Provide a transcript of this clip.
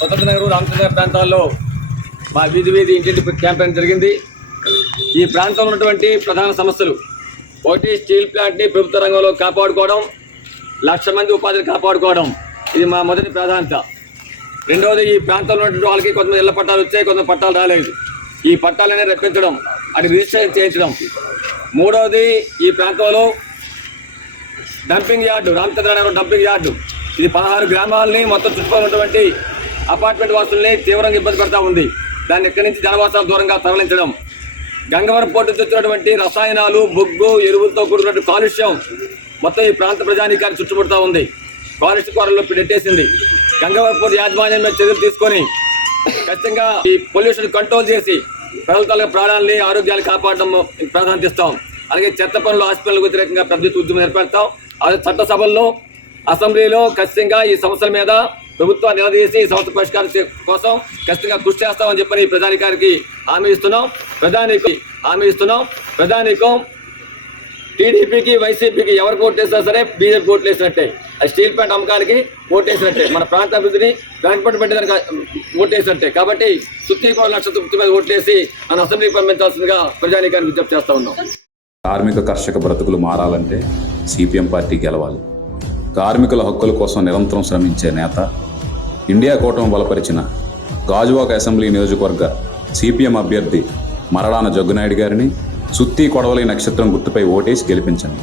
స్వతంత్ర నగర్ రామచంద్ర ప్రాంతాల్లో మా వీధి ఇంటింటి క్యాంపెయిన్ జరిగింది. ఈ ప్రాంతంలో ఉన్నటువంటి ప్రధాన సమస్యలు ఒకటి స్టీల్ ప్లాంట్ని ప్రభుత్వ రంగంలో కాపాడుకోవడం, 1,00,000 మంది ఉపాధిని కాపాడుకోవడం, ఇది మా మొదటి ప్రాధాన్యత. రెండవది ఈ ప్రాంతంలో ఉన్నటువంటి వాళ్ళకి కొంతమంది ఇళ్ల పట్టాలు వచ్చాయి, కొంతమంది పట్టాలు రాలేదు. ఈ పట్టాలనే రప్పించడం, అది రిజిస్ట్రేషన్ చేయించడం. మూడవది ఈ ప్రాంతంలో dumping yard, Ramachandra Nagar dumping yard, ఇది 16 గ్రామాలని మొత్తం చుట్టుపక్కల ఉన్నటువంటి అపార్ట్మెంట్ వాసుల్ని తీవ్రంగా ఇబ్బంది పెడతా ఉంది. దాన్ని ఇక్కడి నుంచి జనవాసాలు దూరంగా తరలించడం. గంగవరం పోర్టు తెచ్చినటువంటి రసాయనాలు, బొగ్గు, ఎరువులతో కూడినటువంటి కాలుష్యం మొత్తం ఈ ప్రాంత ప్రజానీకాన్ని చుట్టుముడుతూ ఉంది. కాలుష్య కోరల్లో నెట్టేసింది. గంగవరం పోర్టు యాజమాన్యం మీద చర్యలు తీసుకొని ఖచ్చితంగా ఈ పొల్యూషన్ కంట్రోల్ చేసి ప్రజల ప్రాణాలని, ఆరోగ్యాన్ని కాపాడడం ప్రాధాన్యత ఇస్తాం. అలాగే చెత్త పనులు, హాస్పిటల్ వ్యతిరేకంగా పెద్ద ఉద్యమం ఏర్పడతాం. అదే చట్టసభల్లో, అసెంబ్లీలో ఖచ్చితంగా ఈ సమస్యల మీద ప్రభుత్వాన్ని నిలదీసి ఈ సమస్య పరిష్కారం కోసం ఖచ్చితంగా కృషి చేస్తామని చెప్పని ప్రధానికారికి హామీ ఇస్తున్నాం. ప్రధానికం టీడీపీకి, వైసీపీకి ఎవరికి ఓటేసినా సరే బీజేపీ ఓట్లు వేసినట్టే. అది స్టీల్ ప్లాంట్ అమ్మకానికి ఓటేసినట్టే, మన ప్రాంత అభివృద్ధిని వెనకబడి పెట్టడానికి ఓటేసినట్టే. కాబట్టి సుత్తి కూడా 1,00,000 మీద ఓట్లేసి మన అసెంబ్లీకి పంపించాల్సిందిగా ప్రజానీకాన్ని విజ్ఞప్తి చేస్తా ఉన్నాం. కార్మిక కర్షక బ్రతుకులు మారాలంటే సిపిఎం పార్టీ గెలవాలి. కార్మికుల హక్కుల కోసం నిరంతరం శ్రమించే నేత, ఇండియా కూటమి బలపరిచిన గాజువాక అసెంబ్లీ నియోజకవర్గ సిపిఎం అభ్యర్థి మరడాన జగ్గునాయుడు గారిని సుత్తి కొడవలి నక్షత్రం గుర్తుపై ఓటేసి గెలిపించండి.